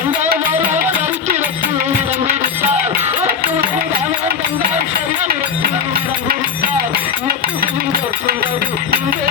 அமரசர் மாறாரு